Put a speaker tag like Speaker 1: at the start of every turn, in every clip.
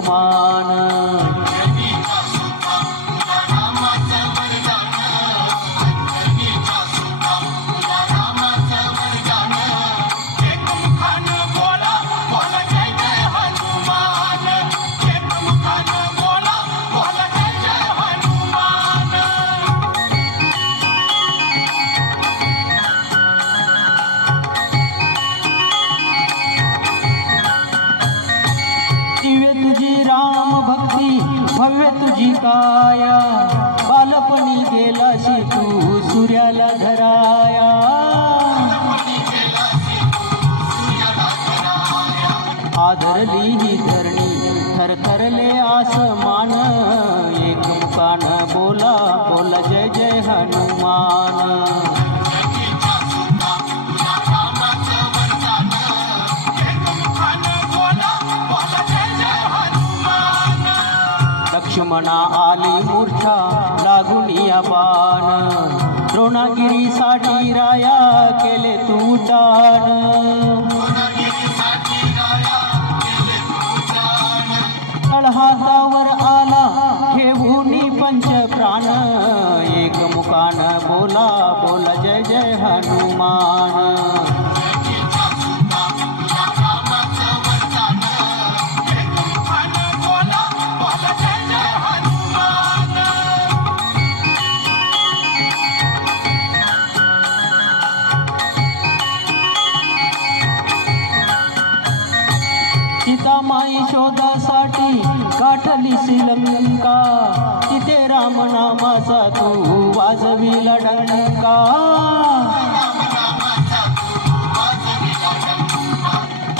Speaker 1: हनुमान तू सूर्याला धराया. आदरली ही धरणी थरथरले आसमान. मना आली मूर्छा लागून या बाण. द्रोणागिरीसाठी राया केले तू दान. हातावर आला ठेवूनी पंच प्राण. एक मुकान बोला बोला जय जय हनुमान. डंका तिथे रामनामाचा तू वाजविला डंका.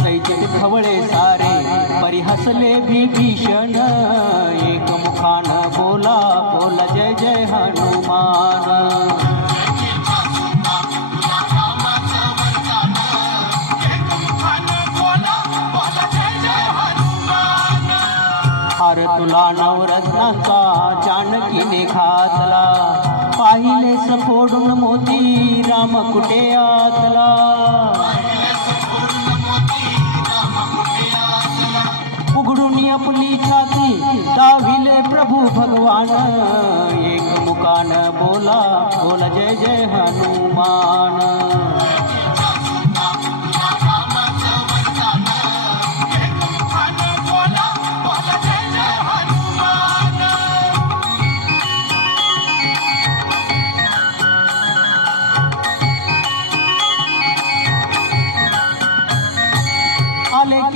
Speaker 1: दैत्य खवळे सारे परिहसले विभीषण एक मुखान बोला बोला जय जय हनुमान. तुला नवरत्नाचा जानकीने खातला. पाहिले फोडून मोती राम कुठे आतला? उघडून आपली छाती दाविले प्रभू भगवान. एक मुकान बोला बोल जय जय हनुमान.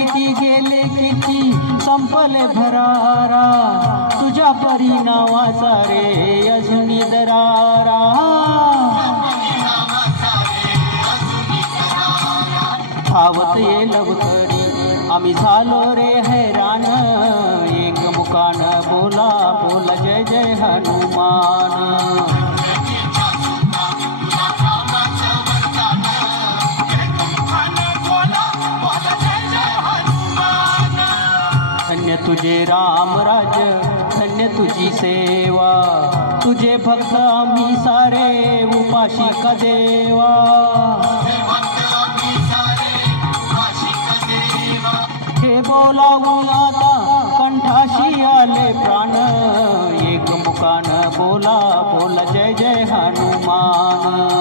Speaker 1: किती गेले किती संपले भरारा. तुझ्या परी नावाचा रे अजूनी दरारा धावत ये लवकरी आम्ही झालो रे हैराण. एक मुकान बोला बोला जय जय हनुमान. रामराज धन्य तुझी सेवा. तुझे भक्त आम्ही सारे उपाशी का देवा. हे बोलावून आता कंठाशी आले प्राण. एक मुकान बोला बोला जय जय हनुमान.